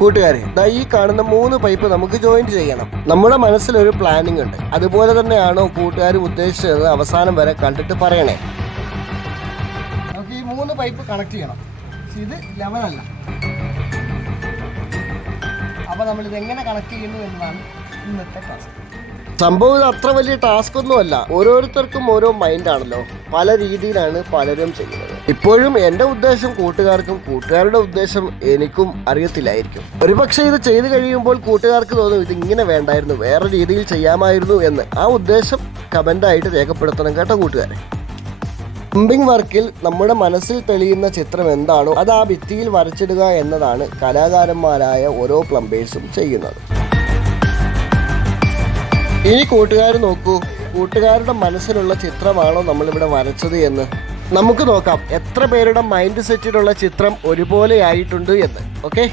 കൂട്ടുകാരെ, ഈ കാണുന്ന 3 പൈപ്പ് നമുക്ക് ജോയിന്റ് ചെയ്യണം. നമ്മുടെ മനസ്സിലൊരു പ്ലാനിങ് ഉണ്ട്. അതുപോലെ തന്നെയാണോ കൂട്ടുകാരും ഉദ്ദേശിച്ചത്? അവസാനം വരെ കണ്ടിട്ട് പറയണേ. നമുക്ക് ഈ 3 പൈപ്പ് കണക്ട് ചെയ്യണം. ഇത് ലെവലല്ല. അപ്പോൾ നമ്മളിത് എങ്ങനെ കണക്ട് ചെയ്യുന്നു എന്നതാണ് ഇന്നത്തെ ക്ലാസ്. സംഭവം ഇത് അത്ര വലിയ ടാസ്ക് ഒന്നുമല്ല. ഓരോരുത്തർക്കും ഓരോ മൈൻഡാണല്ലോ. പല രീതിയിലാണ് പലരും ചെയ്യുന്നത്. ഇപ്പോഴും എൻ്റെ ഉദ്ദേശം കൂട്ടുകാർക്കും കൂട്ടുകാരുടെ ഉദ്ദേശം എനിക്കും അറിയത്തില്ലായിരിക്കും. ഒരുപക്ഷെ ഇത് ചെയ്ത് കഴിയുമ്പോൾ കൂട്ടുകാർക്ക് തോന്നും ഇത് ഇങ്ങനെ വേണ്ടായിരുന്നു, വേറെ രീതിയിൽ ചെയ്യാമായിരുന്നു എന്ന്. ആ ഉദ്ദേശം കമൻ്റായിട്ട് രേഖപ്പെടുത്തണം കേട്ടോ കൂട്ടുകാരെ. പ്ലംബിംഗ് വർക്കിൽ നമ്മുടെ മനസ്സിൽ തെളിയുന്ന ചിത്രം എന്താണോ അത് ആ ഭിത്തിയിൽ വരച്ചിടുക എന്നതാണ് കലാകാരന്മാരായ ഓരോ പ്ലംബേഴ്സും ചെയ്യുന്നത്. ഇനി കൂട്ടുകാർ നോക്കൂ, കൂട്ടുകാരുടെ മനസ്സിലുള്ള ചിത്രമാണോ നമ്മളിവിടെ വരച്ചത് എന്ന്. നമുക്ക് നോക്കാം എത്ര പേരുടെ മൈൻഡ് സെറ്റിലുള്ള ചിത്രം ഒരുപോലെ ആയിട്ടുണ്ട് എന്ന്. ഓക്കെ.